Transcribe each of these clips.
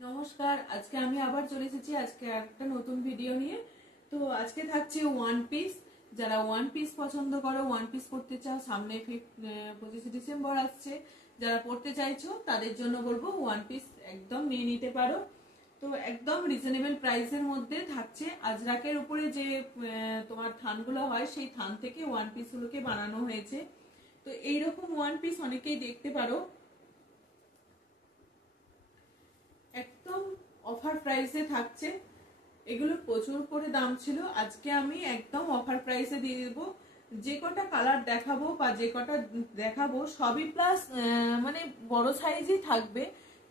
নমস্কার, আজকে আমি আবার চলে এসেছি আজকে একটা নতুন ভিডিও নিয়ে। তো আজকে থাকছে ওয়ান পিস। যারা ওয়ান পিস পছন্দ করো, ওয়ান পিস পড়তে চাও, সামনে 25 ডিসেম্বর আসছে, যারা পড়তে চাইছো তাদের জন্য বলবো ওয়ান পিস একদম নিয়ে নিতে পারো। তো একদম রিজনেবল প্রাইসের মধ্যে থাকছে। আজরাকের উপরে যে তোমার থানগুলো হয় সেই থান থেকে ওয়ান পিস গুলোকে বানানো হয়েছে। তো এইরকম ওয়ান পিস অনেকেই দেখতে পারো, একদম অফার প্রাইসে থাকছে। এগুলো প্রচুর করে দাম ছিল, আজকে আমি একদম অফার প্রাইসে দিয়ে দেবো। যে কটা কালার দেখাবো বা যে কটা দেখাবো সবই প্লাস মানে বড় সাইজই থাকবে।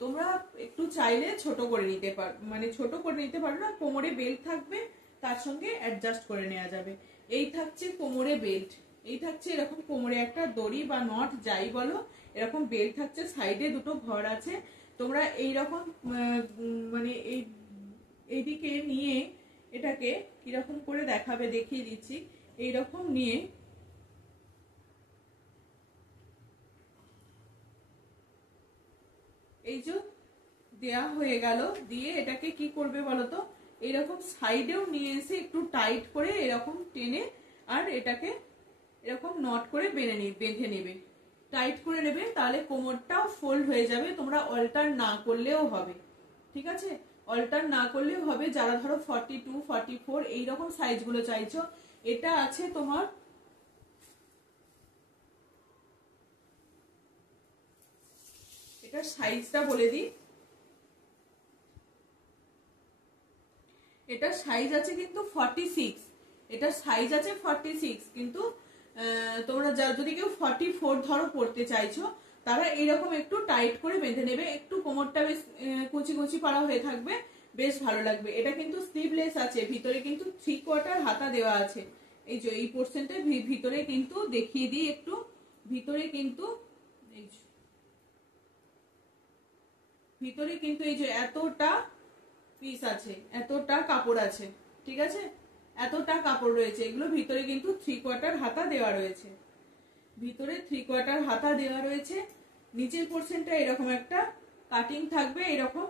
তোমরা একটু চাইলে ছোট করে নিতে পারো, মানে ছোট করে নিতে পারো না, কোমরে বেল্ট থাকবে, তার সঙ্গে অ্যাডজাস্ট করে নেওয়া যাবে। এই থাকছে কোমরে বেল্ট, এই থাকছে এরকম কোমরে একটা দড়ি বা নট যাই বলো, এরকম বেল্ট থাকছে, সাইডে দুটো ঘর আছে। তোমরা এইরকম মানে এইদিকে নিয়ে এটাকে কিরকম করে দেখাবে দেখিয়ে দিচ্ছি। এইরকম নিয়ে এই যে দেয়া হয়ে গেল, দিয়ে এটাকে কি করবে বলতো, এইরকম সাইডেও নিয়ে এসে একটু টাইট করে এরকম টেনে আর এটাকে এরকম নট করে বেঁধে নেবে, টাইট করে নেবে, তাহলে কোমরটাও ফোল্ড হয়ে যাবে। তোমরা অল্টার না করলেও হবে, ঠিক আছে? অল্টার না করলেও হবে। যারা ধরো 42, 44 এইরকম সাইজগুলো চাইছো, এটা আছে তোমার এটার সাইজটা বলে দিই। এটার সাইজ আছে কিন্তু 46, এটার সাইজ আছে 46, কিন্তু তোমরা যদি কেউ 44 ধরো পড়তে চাইছো, তারা এরকম একটু টাইট করে বেঁধে নেবে, একটু কোমরটা বেশ কুচি কুচি পাড়া হয়ে থাকবে, বেশ ভালো লাগবে। এটা কিন্তু স্লিভলেস আছে, ভিতরে কিন্তু 3/4 হাতা দেওয়া আছে। এই যে এই পোর্শনটা ভিতরে কিন্তু দেখিয়ে দিই একটু, ভিতরে কিন্তু এই যে ভিতরে কিন্তু এই যে এতটা পিস আছে, এতটা কাপড় আছে, ঠিক আছে? এতটা কাপড় রয়েছে, এগুলো ভিতরে কিন্তু 3/4 হাতা দেওয়া রয়েছে, ভিতরে 3/4 হাতা দেওয়া রয়েছে। নিচের পোর্শনটা এরকম একটা কাটিং থাকবে এরকম,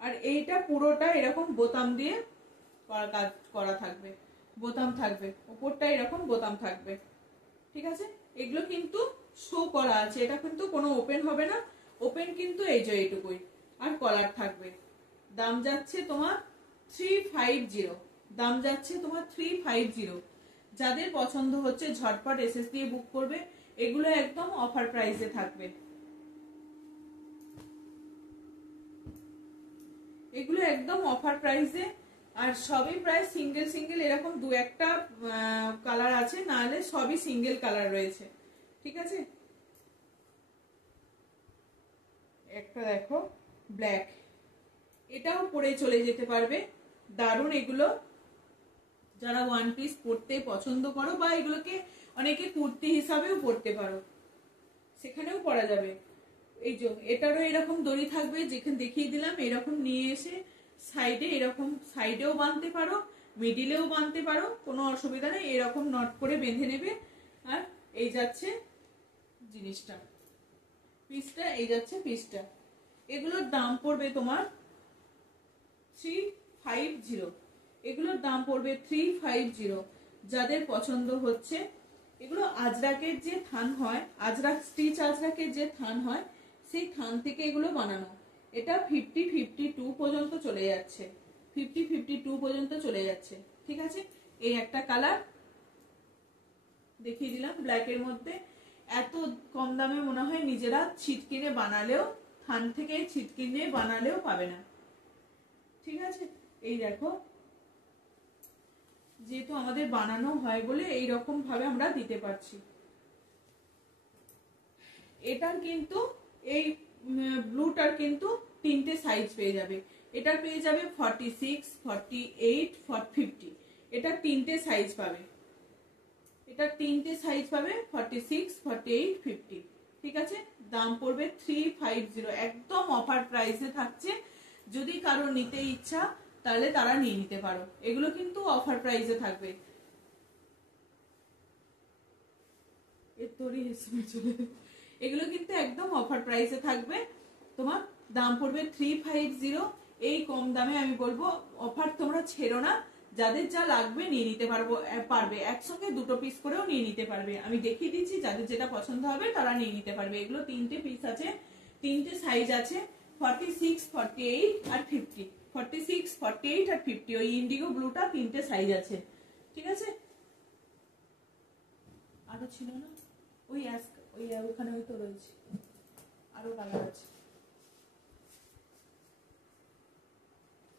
আর এইটা পুরোটা এরকম বোতাম দিয়ে কাজ করা থাকবে, বোতাম থাকবে, উপরটা এরকম বোতাম থাকবে, ঠিক আছে? এগুলো কিন্তু শো করা আছে, এটা কিন্তু কোনো ওপেন হবে না, ওপেন কিন্তু এই যে এইটুকুই, আর কলার থাকবে। দাম যাচ্ছে তোমার 350, দাম যাচ্ছে তোমার 350। যাদের পছন্দ হচ্ছে ঝটপট এসএস দিয়ে বুক করবে, এগুলো একদম অফার প্রাইসে থাকবে, এগুলো একদম অফার প্রাইসে। আর সবই প্রায় সিঙ্গেল সিঙ্গেল, এরকম দু একটা কালার আছে, নাহলে সবই সিঙ্গেল কালার রয়েছে, ঠিক আছে? একটা দেখো ব্ল্যাক, এটাও পরে চলে যেতে পারবে, দারুণ এগুলো। যারা ওয়ান পিস পরতে পছন্দ করো বা এগুলোকে অনেকে কুর্তি হিসাবেও পরতে পারো, সেখানেও পরা যাবে। এই যে এটারও এরকম দড়ি থাকবে, যেখানে দেখিয়ে দিলাম, এরকম নিয়ে এসে সাইডে এরকম সাইডেও বাঁধতে পারো, মিডিলেও বাঁধতে পারো, কোনো অসুবিধা নেই। এরকম নট করে বেঁধে নেবে, আর এই যাচ্ছে জিনিসটা, পিসটা, এই যাচ্ছে পিসটা। এগুলোর দাম পড়বে তোমার 350, এগুলোর দাম পড়বে 350। যাদের পছন্দ হচ্ছে, এগুলো আজরাকের যে থান হয়, আজরাক স্টিচ আজরাকের যে থান হয়, সেই থান থেকে এগুলো বানানো। এটা 50-52 পর্যন্ত চলে যাচ্ছে, 50-52 পর্যন্ত চলে যাচ্ছে, ঠিক আছে? এই একটা কালার দেখিয়ে দিলাম ব্ল্যাকের মধ্যে। এত কম দামে মনে হয় নিজেরা ছিটকিনে বানালেও, থান থেকে ছিটকিনে বানালেও পাবে না, ঠিক আছে? এই দেখো, যেহেতু আমাদের বানানো হয় বলে এই রকম ভাবে আমরা দিতে পারছি। এটার কিন্তু এই ব্লুটার কিন্তু তিনটে সাইজ পেয়ে যাবে, এটার পেয়ে যাবে 46, 48, 50, এটা তিনটে সাইজ পাবে, এটা তিনটে সাইজ পাবে, 46, 48, 50, ঠিক আছে? দাম পড়বে 350, একদম অফার প্রাইসে থাকছে। যদি কারো নিতে ইচ্ছা তাহলে তারা নিয়ে নিতে পারো, এগুলো কিন্তু অফার প্রাইসে থাকবে। এগুলো কিন্তু একদম অফার প্রাইসে থাকবে তোমার দাম পড়বে 350। এই কম দামে আমি বলবো অফার তোমরা ছেড়ো না, যাদের যা লাগবে নিয়ে নিতে পারবে একসঙ্গে দুটো পিস করেও নিয়ে নিতে পারবে। আমি দেখিয়ে দিচ্ছি, যাদের যেটা পছন্দ হবে তারা নিয়ে নিতে পারবে। এগুলো 3টে পিস আছে, 3টে সাইজ আছে, 46, 48 আর 50। 46, 48 আর 50, ওই ইন্ডিগো ব্লুটা 3টে সাইজ আছে, ঠিক আছে। আরো ছিল না, ওই ওখানে ওই তো রয়েছে, আরো কালার আছে।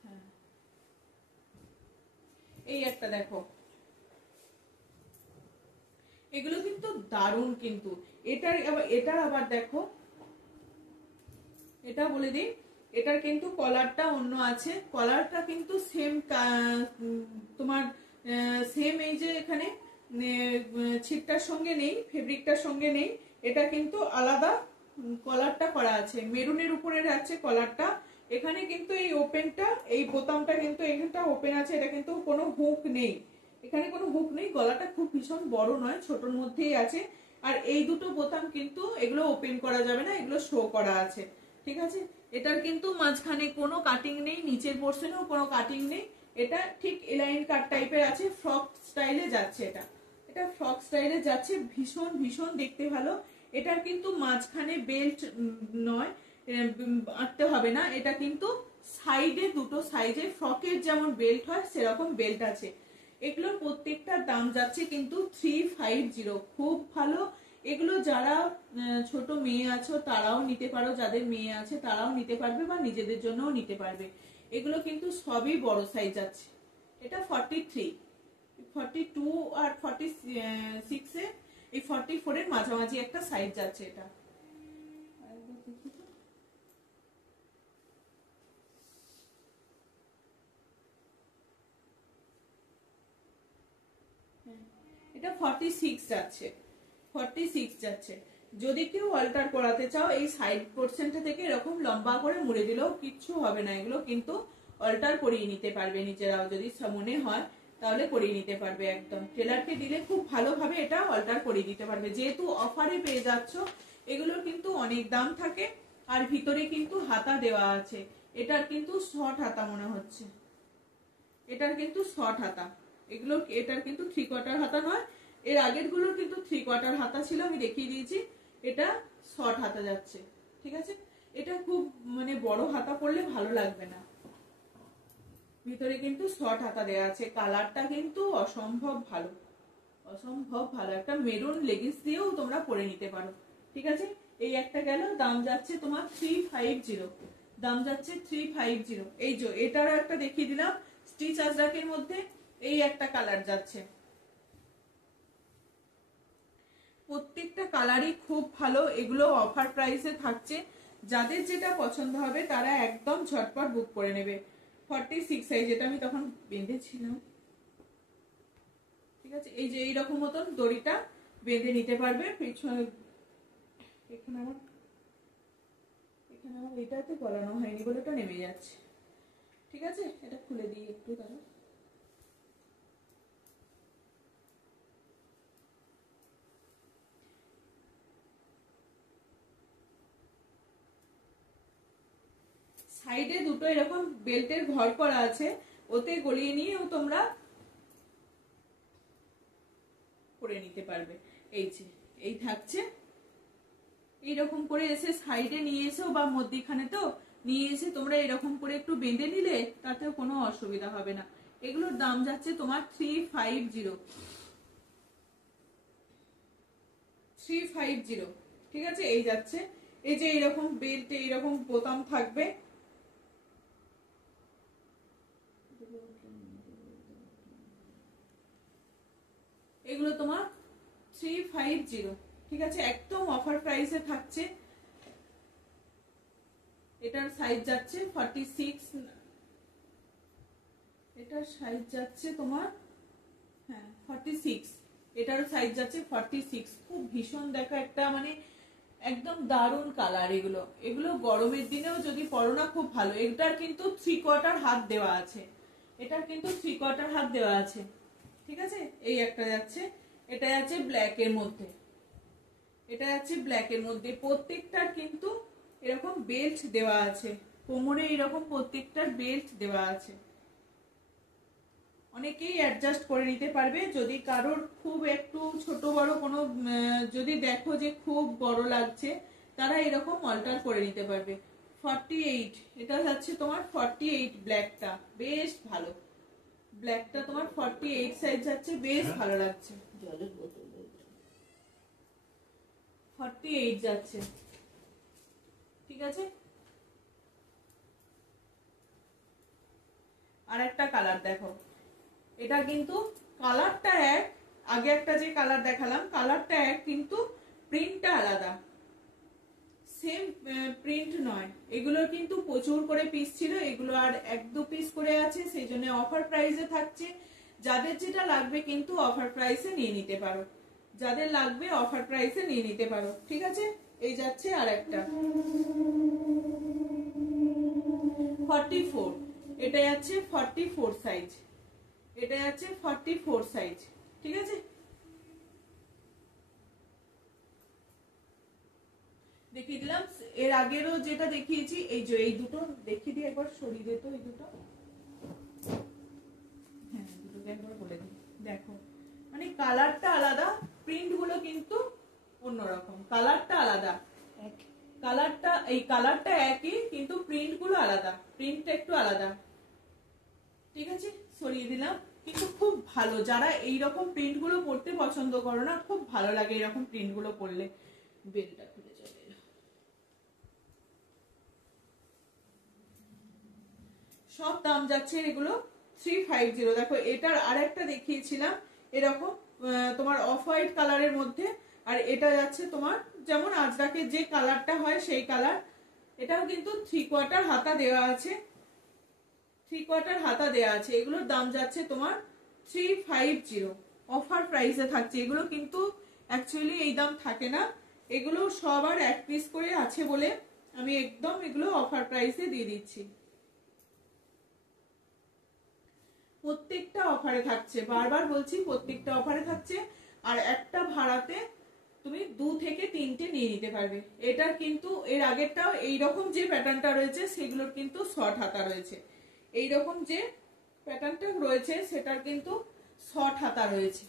হ্যাঁ, এই একটা দেখো, এগুলো কিন্তু দারুণ। কিন্তু এটার আবার দেখো, এটা বলে দিই, এটার কিন্তু কলারটা অন্য আছে। কলারটা কিন্তু সেম, তোমার সেম এই যে এখানে ছিটটার সঙ্গে নেই, ফেব্রিকটার সঙ্গে নেই, এটা কিন্তু আলাদা কলারটা করা আছে, মেরুনের উপরে আছে কলারটা। এখানে কিন্তু এই ওপেনটা, এই বোতামটা কিন্তু এখানটা ওপেন আছে, এটা কিন্তু কোনো হুক নেই, এখানে কোনো হুক নেই। গলাটা খুব ভীষণ বড় নয়, ছোটর মধ্যেই আছে। আর এই দুটো বোতাম কিন্তু এগুলো ওপেন করা যাবে না, এগুলো শো করা আছে, ঠিক আছে। এটার কিন্তু মাঝখানে কোনো কাটিং নেই, নিচের পোর্শনেও কোনো কাটিং নেই। এটা ঠিক এলাইন কাট টাইপের আছে, ফ্রক স্টাইলে যাচ্ছে। এটা ফ্রক স্টাইলে যাচ্ছে, ভীষণ ভীষণ দেখতে ভালো। এটার কিন্তু মাঝখানে বেল্ট নয়, আঁটতে হবে না। এটা কিন্তু সাইডে দুটো সাইজে ফ্রকের যেমন বেল্ট হয় সেরকম বেল্ট আছে। এগুলোর প্রত্যেকটার দাম যাচ্ছে কিন্তু 350। খুব ভালো। এগুলো যারা ছোট মেয়ে আছো তারাও নিতে পারো, যাদের মেয়ে আছে তারাও নিতে পারবে, বা নিজেদের জন্যও নিতে পারবে। এগুলো কিন্তু সবই বড় সাইজ আছে। এটা 43, 42 আর 46 এ, এই 44 এর মাঝামাঝি একটা সাইজ যাচ্ছে এটা। এটা 46 যাচ্ছে, 46 যাচ্ছে। যদি কেউ অল্টার করাতে চাও, এই সাইড পোর্শনটা থেকে এরকম লম্বা করে মুড়ে দিলেও কিচ্ছু হবে না। এগুলো কিন্তু অল্টার করিয়ে নিতে পারবে নিজেরাও, যদি মনে হয় তাহলে করিয়ে নিতে পারবে। একদম টেলারকে দিলে খুব ভালোভাবে এটা অল্টার করিয়ে দিতে পারবে। যেহেতু অফারে পেয়ে যাচ্ছ, এগুলোর কিন্তু অনেক দাম থাকে। আর ভিতরে কিন্তু হাতা দেওয়া আছে। এটার কিন্তু শর্ট হাতা মনে হচ্ছে, এটার কিন্তু শর্ট হাতা। এটার কিন্তু 3/4 হাতা নয়, এর আগের গুলোর কিন্তু 3/4 হাতা ছিল, আমি দেখিয়ে দিয়েছি। এটা শর্ট হাতা যাচ্ছে, ঠিক আছে। এটা খুব মানে বড় হাতা পরলে ভালো লাগবে না। ভিতরে কিন্তু শর্ট হাতা দেওয়া আছে। কালারটা কিন্তু অসম্ভব ভালো, অসম্ভব ভালো। একটা মেরুন লেগিংস দিয়েও তোমরা পরে নিতে পারো, ঠিক আছে। এই একটা গেল, দাম যাচ্ছে তোমার 350। দাম যাচ্ছে 350। এই যে এটারও একটা দেখিয়ে দিলাম স্টিচ আজরাকের মধ্যে, এই একটা কালার যাচ্ছে। প্রত্যেকটা কালারই খুব ভালো। এগুলো অফার প্রাইসে থাকছে, যাদের যেটা পছন্দ হবে তারা একদম ঝটপট বুক করে নেবে। 46 সাইজ, এটা আমি তখন বেঁধেছিলাম, ঠিক আছে। এই যে এইরকম মতন দড়িটা বেঁধে নিতে পারবে পিছনে। এখানে আমার এটাতে গলানো হয়নি বলে এটা নেমে যাচ্ছে, ঠিক আছে। এটা খুলে দিই একটু, তাহলে সাইডে দুটো এরকম বেল্টের ঘর করা আছে, ওতে গলিয়ে নিয়েও তোমরা করে নিতে পারবে। এই যে এই থাকছে, এইরকম করে এসে সাইডে নিয়ে এসেও বা মধ্যিখানে তো নিয়ে এসে তোমরা এরকম করে একটু বেঁধে নিলে তাতেও কোনো অসুবিধা হবে না। এগুলোর দাম যাচ্ছে তোমার 350, 350, ঠিক আছে। এই যাচ্ছে, এই যে এইরকম বেল্টে এইরকম বোতাম থাকবে। এগুলো তোমার 350, ঠিক আছে, একদম অফার প্রাইসে থাকছে। এটার সাইজ যাচ্ছে 46, এটার সাইজ যাচ্ছে তোমার, হ্যাঁ 46, এটার সাইজ যাচ্ছে 46। খুব ভীষণ দেখা একটা মানে একদম দারুণ কালার। এগুলো গরমের দিনেও যদি পরো না খুব ভালো। এটার কিন্তু 3/4 হাত দেওয়া আছে, এটার কিন্তু 3/4 হাত দেওয়া আছে, ঠিক আছে। এই একটা যাচ্ছে, এটা যাচ্ছে ব্ল্যাক এর মধ্যে, এটা যাচ্ছে ব্ল্যাক এর মধ্যে। প্রত্যেকটার কিন্তু এরকম বেল্ট দেওয়া আছে, কোমরে এরকম প্রত্যেকটার বেল্ট দেওয়া আছে। অনেকেই অ্যাডজাস্ট করে নিতে পারবে। যদি কারোর খুব একটু ছোট বড় কোনো যদি দেখো যে খুব বড় লাগছে, তারা এরকম অল্টার করে নিতে পারবে। 48 এটা যাচ্ছে তোমার 48, ব্ল্যাকটা বেশ ভালো, ব্ল্যাকটা তোমার 48 সাইজ যাচ্ছে, বেশ ভালো লাগছে। জলের বোতল 48 যাচ্ছে, ঠিক আছে। আর একটা কালার দেখো, এটা কিন্তু কালারটা এক, আগে একটা যে কালার দেখালাম কালারটা এক, কিন্তু প্রিন্টটা আলাদা, সেম প্রিন্ট নয়। এগুলোর কিন্তু প্রচুর করে পিস ছিল, এগুলো আর 1-2 পিস করে আছে, সেই জন্য অফার প্রাইসে থাকছে। যাদের যেটা লাগবে কিন্তু অফার প্রাইসে নিয়ে নিতে পারো, যাদের লাগবে অফার প্রাইসে নিয়ে নিতে পারো, ঠিক আছে। এই যাচ্ছে আর একটা 44, এটা যাচ্ছে 44 সাইজ, এটা যাচ্ছে 44 সাইজ, ঠিক আছে। দেখিয়ে দিলাম। এর আগেরও যেটা দেখিয়েছি, এই যে এই দুটো দেখিয়ে দিয়ে একবার সরিয়ে দে তো, এই দুটো, হ্যাঁ দুটোকে একবার বলে দিই। দেখো মানে কালারটা আলাদা, প্রিন্ট গুলো কিন্তু অন্যরকম, কালারটা আলাদা, কালারটা এই কালারটা একই কিন্তু প্রিন্ট গুলো আলাদা, প্রিন্টটা একটু আলাদা, ঠিক আছে। সরিয়ে দিলাম। কিন্তু খুব ভালো, যারা এইরকম প্রিন্ট গুলো পড়তে পছন্দ করো না, খুব ভালো লাগে এরকম প্রিন্ট গুলো পড়লে। বেলটা খুলে চলে এলো। সব দাম যাচ্ছে এগুলো 350। দেখো এটার আরেকটা দেখিয়েছিলাম এরকম তোমার অফ হোয়াইট কালারের মধ্যে, আর এটা যাচ্ছে তোমার যেমন আজরাকের যে কালারটা হয় সেই কালার। এটাও কিন্তু 3/4 হাতা দেওয়া আছে, 3/4 হাতা দেওয়া আছে। এগুলোর দাম যাচ্ছে তোমার 350, অফার প্রাইসে থাকছে। এগুলো কিন্তু অ্যাকচুয়ালি এই দাম থাকে না, এগুলো সবার 1 পিস করে আছে বলে আমি একদম এগুলো অফার প্রাইসে দিয়ে দিচ্ছি। প্রত্যেকটা অফারে থাকছে, বারবার বলছি প্রত্যেকটা অফারে থাকছে। আর একটা ভাড়াতে তুমি 2 থেকে 3টে নিয়ে নিতে পারবে। এটার কিন্তু এর আগেরটাও এইরকম যে প্যাটার্নটা রয়েছে সেগুলোর কিন্তু শর্ট হাতা রয়েছে, এইরকম যে প্যাটার্নটা রয়েছে সেটার কিন্তু শর্ট হাতা রয়েছে,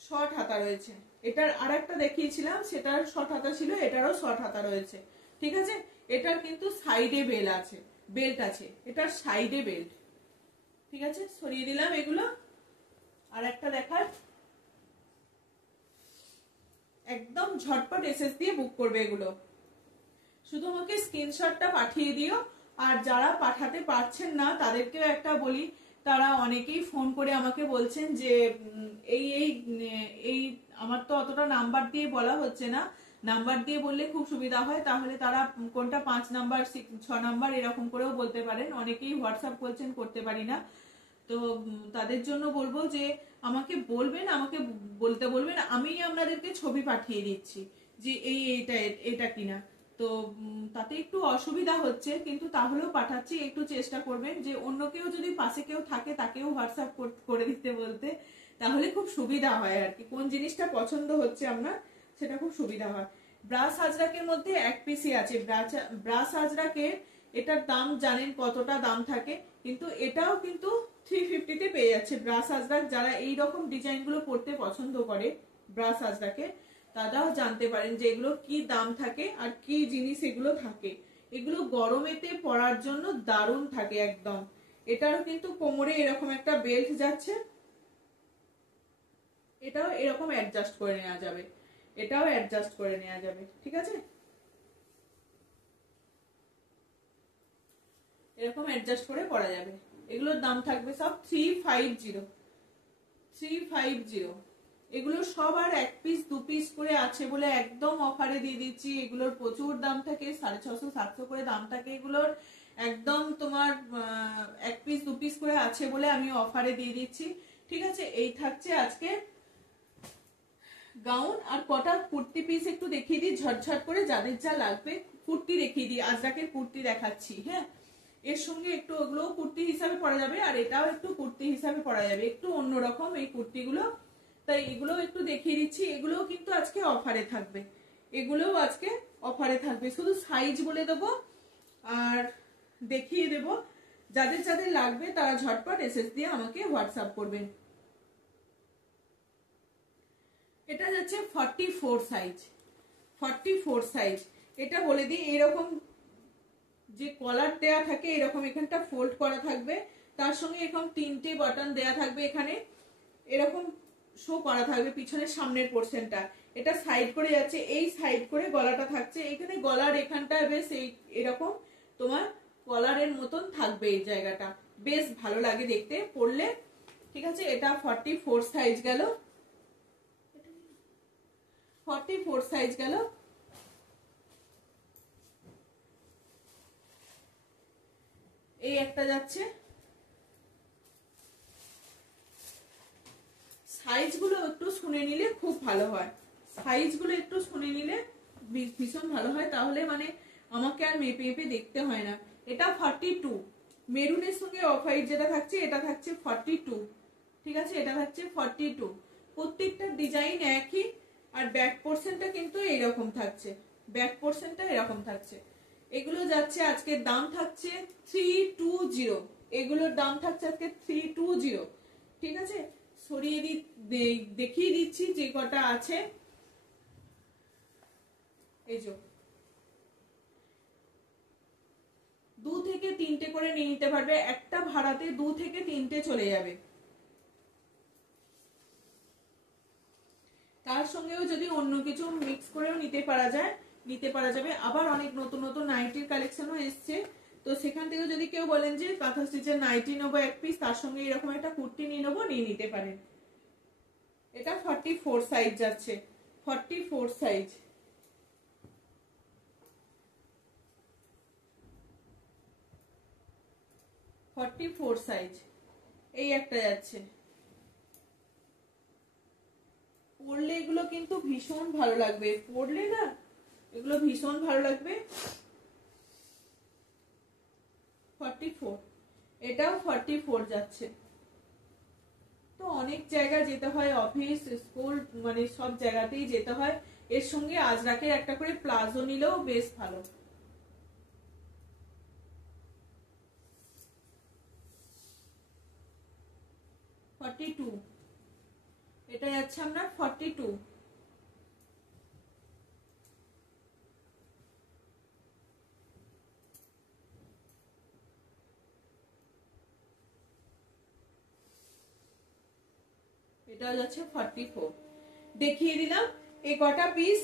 শর্ট হাতা রয়েছে। এটার আরেকটা দেখিয়েছিলাম সেটার শর্ট হাতা ছিল, এটারও শর্ট হাতা রয়েছে, ঠিক আছে। এটার কিন্তু সাইডে বেল্ট আছে, এটার সাইডে বেল্ট, ঠিক আছে। সরিয়ে দিলাম এগুলো। আর একটা দেখার, একদম ঝটপট এসএস দিয়ে বুক করবে এগুলো। শুধু আমাকে স্ক্রিনশটটা পাঠিয়ে দিও। আর যারা পাঠাতে পারছেন না তাদেরকেও একটা বলি, তারা অনেকেই ফোন করে আমাকে বলছেন যে এই এই এই আমার তো অতটা নাম্বার দিয়ে বলা হচ্ছে না, নাম্বার দিয়ে বললে খুব সুবিধা হয়, তাহলে তারা কোনটা 5 নাম্বার 6 নাম্বার এরকম করেও বলতে পারেন। অনেকেই হোয়াটসঅ্যাপ করছেন, করতে পারি না, তো তাদের জন্য বলবো যে আমাকে বলবেন, আমাকে বলতে বলবেন, আমি আপনাদেরকে ছবি পাঠিয়ে দিচ্ছি যে এটা কিনা। তো তাতে একটু অসুবিধা হচ্ছে, কিন্তু তাহলেও পাঠাচ্ছি। একটু চেষ্টা করবেন যে অন্য কেউ যদি পাশে কেউ থাকে তাকেও হোয়াটসঅ্যাপ করে দিতে বলতে, তাহলে খুব সুবিধা হয় আর কি। কোন জিনিসটা পছন্দ হচ্ছে আপনার সেটা খুব সুবিধা হয়। ব্রাশ আজরাকের মধ্যে 1 পিসই আছে, ব্রাশ আজরাকের এটার দাম জানেন কতটা দাম থাকে, কিন্তু এটাও কিন্তু 350-তে পেয়ে যাচ্ছে। ব্রাশ আজরাক যারা এইরকম ডিজাইন গুলো পড়তে পছন্দ করে ব্রাশ আজরাকে, তারাও জানতে পারেন যে এগুলো কি দাম থাকে আর কি জিনিস এগুলো থাকে। এগুলো গরমেতে পরার জন্য দারুণ থাকে একদম। এটারও কিন্তু কোমরে এরকম একটা বেল্ট যাচ্ছে, এটাও এরকম অ্যাডজাস্ট করে নেওয়া যাবে, এটাও অ্যাডজাস্ট করে নেওয়া যাবে, ঠিক আছে। এরকম অ্যাডজাস্ট করে পরা যাবে। এগুলোর দাম থাকবে সব 350। এগুলো সব আর 1 পিস 2 পিস করে আছে বলে একদম অফারে দিয়ে দিচ্ছি। এগুলোর প্রচুর দাম থাকে, 650-700 করে দাম থাকে এগুলোর। একদম তোমার 1 পিস 2 পিস করে আছে বলে আমি অফারে দিয়ে দিচ্ছি, ঠিক আছে। এই থাকছে আজকে গাউন। আর কটা কুর্তি পিস একটু দেখিয়ে দিই ঝটঝট করে, যাদের যা লাগবে। কুর্তি দেখিয়ে দিই, আজরাকের কুর্তি দেখাচ্ছি, হ্যাঁ। এর সঙ্গে একটু ওগুলো কুর্তি হিসাবে পরা যাবে, আর এটাও একটু কুর্তি হিসাবে পরা যাবে, একটু অন্যরকম এই কুর্তিগুলো, তাই এগুলো একটু দেখিয়ে দিচ্ছি। এগুলোও কিন্তু আজকে অফারে থাকবে, এগুলোও আজকে অফারে থাকবে। শুধু সাইজ বলে দেবো আর দেখিয়ে দেব, যাদের যাদের লাগবে তারা ঝটপট এসএস দিয়ে আমাকে হোয়াটসঅ্যাপ করবেন। এটা যাচ্ছে 44 সাইজ, 44 সাইজ। এটা বলে দিই, এরকম যে কলার দেয়া থাকে এরকম এখানটা ফোল্ড করা থাকবে, তার সঙ্গে এরকম 3টে বাটন দেয়া থাকবে, এখানে এরকম শো করা থাকবে পিছনের সামনের পোর্শনটা। এটা সাইড করে যাচ্ছে, এই সাইড করে গলাটা থাকছে, এখানে গলার এখানটা বেশ এরকম তোমার কলারের মতন থাকবে এই জায়গাটা, বেশ ভালো লাগে দেখতে পরলে। ঠিক আছে, এটা 44 সাইজ গেল, 44 সাইজ গেল। এই একটা যাচ্ছে, সাইজগুলো একটু শুনে নিলে খুব ভালো হয়, সাইজগুলো একটু শুনে নিলে ভীষণ ভালো হয়, তাহলে মানে আমাকে আর মেপে মেপে দেখতে হয় না। এটা 42, মেরুনের সঙ্গে অফ হোয়াইট যেটা থাকছে এটা থাকছে 42। ঠিক আছে, এটা থাকছে 42। প্রত্যেকটা ডিজাইন একই, আর ব্যাক পোর্শনটা কিন্তু এইরকম থাকছে, ব্যাক পোর্শনটা এরকম থাকছে। এগুলো যাচ্ছে, আজকের দাম থাকছে 320, এগুলোর দাম থাকছে আজকে 320। ঠিক আছে, সরিয়ে দেখিয়ে দিচ্ছি যে কটা আছে। এই যে 2 থেকে 3টে করে নিয়ে নিতে পারবে, একটা ভাড়াতে 2 থেকে 3টে চলে যাবে। তার সঙ্গেও যদি অন্য কিছু মিক্স করেও নিতে পারা যাবে। আবার অনেক নতুন নতুন নাইটির কালেকশনও এসছে, তো সেখান থেকে যদি কেউ বলেন যে কাঁথা স্টিচের নাইটি নেবো এক পিস, তার সঙ্গে এরকম একটা কুর্তি নিয়ে নেবো, নিয়ে নিতে পারেন। এটা 44 সাইজ যাচ্ছে, 44 সাইজ। সাইজ এই একটা যাচ্ছে, পরলে এগুলো কিন্তু ভীষণ ভালো লাগবে, পরলে না এগুলো ভীষণ ভালো লাগবে। 44, এটাও 44 যাচ্ছে। তো অনেক জায়গায় যেতে হয়, অফিস স্কুল মানে সব জায়গাতেই যেতে হয়, এর সঙ্গে আজরাকের একটা করে প্লাজো নিলেও বেশ ভালো। এটা যাচ্ছে আমরা 42। এটা যাচ্ছে 44। দেখিয়ে দিলাম এই কটা পিস,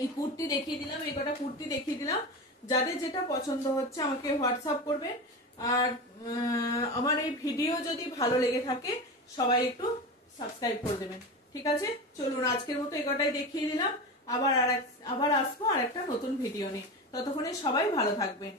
এই কুর্তি দেখিয়ে দিলাম, এই কটা কুর্তি দেখিয়ে দিলাম। যাদের যেটা পছন্দ হচ্ছে আমাকে হোয়াটসঅ্যাপ করবেন। আর আমার এই ভিডিও যদি ভালো লেগে থাকে সবাই একটু সাবস্ক্রাইব করে দেবেন। ঠিক আছে, চলুন আজকের মতো এই কটাই দেখিয়ে দিলাম। আবার আসবো আর একটা নতুন ভিডিও নিয়ে, ততক্ষণে সবাই ভালো থাকবেন।